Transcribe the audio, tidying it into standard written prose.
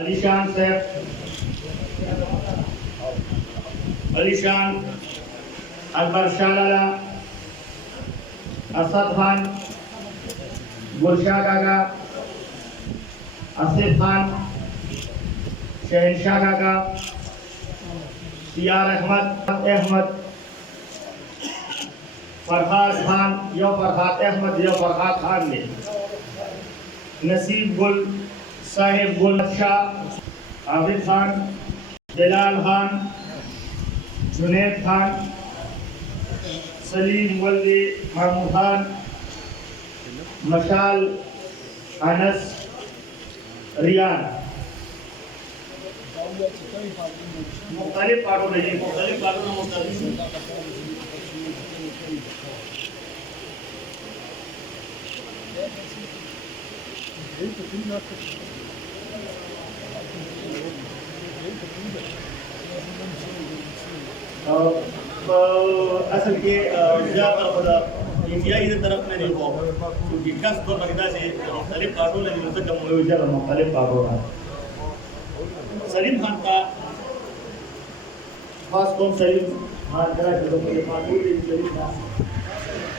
अलीशान सैफ, अलीशान, अकबर शाह, असद खान, गुलशाह काका, आसिफ खान, शहनशाह काका, सियार अहमद, फरहाद खान, यो फरहाद अहमद, यो फरहाद खान ने, नसीब गुल, साहिब गुल शाह, आबिद खान, बिलाल खान, जुनैद खान, सलीम वल्दी, महमूद खान, मशाल, अनस, रियान। मुख्तलिफ पार्टों में असल के ज़्यादातर इंडियाई तरफ में नहीं हो क्योंकि कस तो मरीदा से मुख्तलिफ पार्टों में नहीं सकता मुझे मुख्तलिफ पार्टों में सलीम खान का खास कौन सलीम खान करा जो पार्टों में सलीम खान